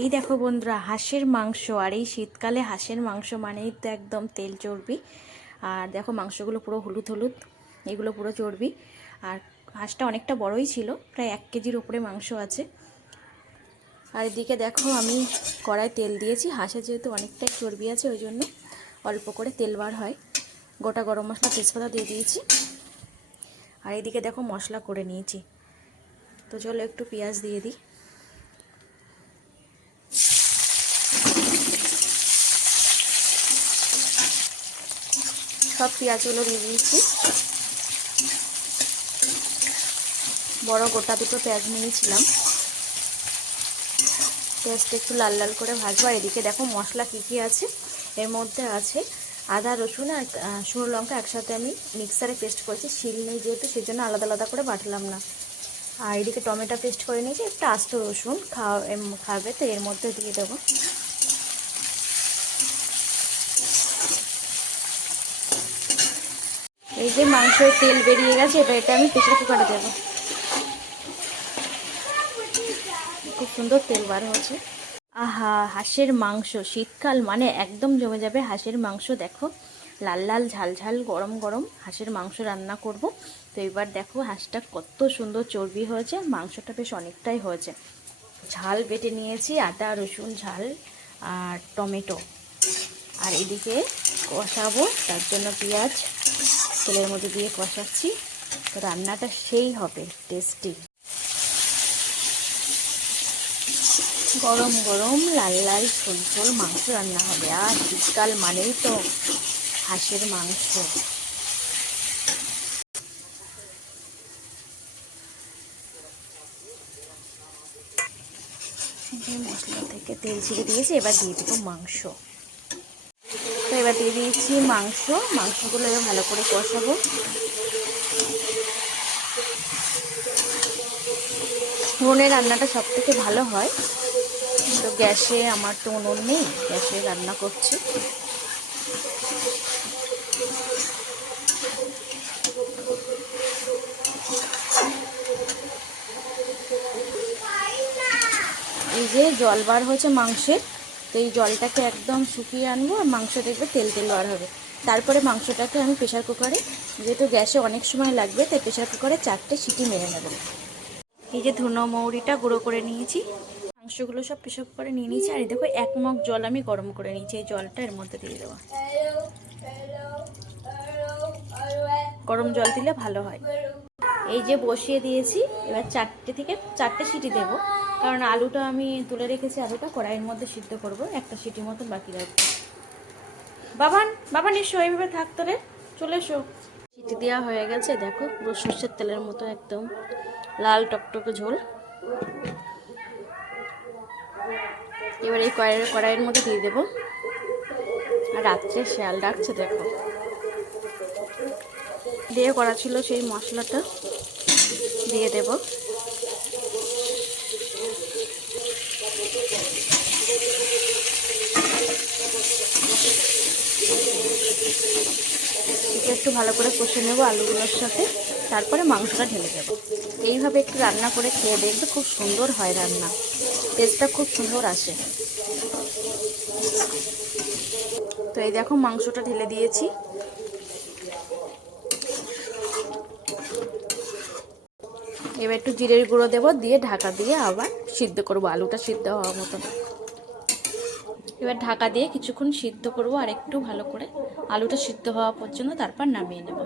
এই দেখো বন্ধুরা, হাঁসের মাংস। আর এই শীতকালে হাঁসের মাংস মানেই তো একদম তেল চর্বি। আর দেখো মাংসগুলো পুরো হলুদ হলুদ, এগুলো পুরো চর্বি। আর হাঁসটা অনেকটা বড়ই ছিল, প্রায় 1 কেজির উপরে মাংস আছে। আর এদিকে দেখো আমি কড়াই তেল দিয়েছি। হাঁসে যেহেতু অনেকটাই চর্বি আছে, ওই জন্য অল্প করে তেল বার হয়। গোটা গরম মশলা, তেজপাতা দিয়ে দিয়েছি। আর এদিকে দেখো মশলা করে নিয়েছি। তো চলো একটু পেঁয়াজ দিয়ে দিই। সব পেঁয়াজগুলো দিয়ে দিয়েছি। বড় গোটা দুটো পেঁয়াজ নিয়েছিলাম। পেঁয়াজটা একটু লাল লাল করে ভাজবো। এদিকে দেখো মশলা কী কী আছে। এর মধ্যে আছে আদা, রসুন আর শুকনো লঙ্কা একসাথে আমি মিক্সারে পেস্ট করেছি। শিল নেই যেহেতু, সেই জন্য আলাদা আলাদা করে বাটলাম না। আর এদিকে টমেটো পেস্ট করে নিয়েছি। একটা আস্ত রসুন খাবে তো এর মধ্যে দিয়ে দেবো। এই যে মাংসের তেল বেরিয়ে গেছে, এবার এটা আমি প্রেসার কুকারে দেবো। খুব সুন্দর তেল বার হচ্ছে। আহা, হাঁসের মাংস, শীতকাল মানে একদম জমে যাবে হাঁসের মাংস। দেখো লাল লাল ঝাল ঝাল গরম গরম হাঁসের মাংস রান্না করব। তো এবার দেখো হাঁসটা কত সুন্দর চর্বি হয়েছে, মাংসটা বেশ অনেকটাই হয়েছে। ঝাল বেটে নিয়েছি, আদা রসুন ঝাল আর টমেটো। আর এদিকে কষাবো, তার জন্য পেঁয়াজ তেলের মধ্যে দিয়ে কষাচ্ছি। তো রান্নাটা সেই হবে টেস্টি। গরম গরম লাল লাল ঝোল ঝোল মাংস রান্না হবে। আর শীতকাল মানেই তো হাঁসের মাংস। মশলা থেকে তেল ছেড়ে দিয়েছি, এবার দিয়ে দেবো মাংস। তো এবার দিয়ে দিয়েছি মাংসগুলো এবার ভালো করে কষাবো। উনুনে রান্নাটা সব থেকে ভালো হয়। তো গ্যাসে আমার তো উনুন নেই, গ্যাসে রান্না করছি। এই যে জল বার হয়েছে মাংসের, তো এই জলটাকে একদম শুকিয়ে আনবো। আর মাংস দেখবে তেল তেল বার হবে। তারপরে মাংসটাকে আমি প্রেশার কুকারে, যেহেতু গ্যাসে অনেক সময় লাগবে, তাই প্রেশার কুকারে 4টে সিটি মেরে নেব। এই যে ধুনো মৌরিটা গুঁড়ো করে নিয়েছি, মাংসগুলো সব প্রেশার কুকারে নিয়ে নিয়েছি। আর এই দেখো 1 মগ জল আমি গরম করে নিয়েছি, এই জলটা এর মধ্যে দিয়ে দেবো। গরম জল দিলে ভালো হয়। এই যে বসিয়ে দিয়েছি, এবার 4টে সিটি দেবো। কারণ আলুটা আমি তুলে রেখেছি, আলুটা কড়াইয়ের মধ্যে সিদ্ধ করব। 1টা সিটি মতন বাকি রাখবো। বাবান এসো, এইভাবে থাকতো রে, চলে এসো। সিটি দেওয়া হয়ে গেছে, দেখো পুরো সর্ষের তেলের মতো একদম লাল টকটকে ঝোল। এবার এই কড়াইয়ের মধ্যে দিয়ে দেবো। আর রাত্রে শেয়াল ডাকছে দেখো। দিয়ে করা ছিল সেই মশলাটা দিয়ে দেব। একটু ভালো করে কষে নেব আলুগুলোর সাথে, তারপরে মাংসটা ঢেলে দেব। এইভাবে একটু রান্না করে খেয়ে দেখবে, খুব সুন্দর হয় রান্না, টেস্টটা খুব সুন্দর আসে। তো এই দেখো মাংসটা ঢেলে দিয়েছি। এবার একটু জিরের গুঁড়ো দেবো, দিয়ে ঢাকা দিয়ে আবার সিদ্ধ করবো, আলুটা সিদ্ধ হওয়ার মতন। এবার ঢাকা দিয়ে কিছুক্ষণ সিদ্ধ করবো, আর একটু ভালো করে আলুটা সিদ্ধ হওয়া পর্যন্ত, তারপর নামিয়ে নেব।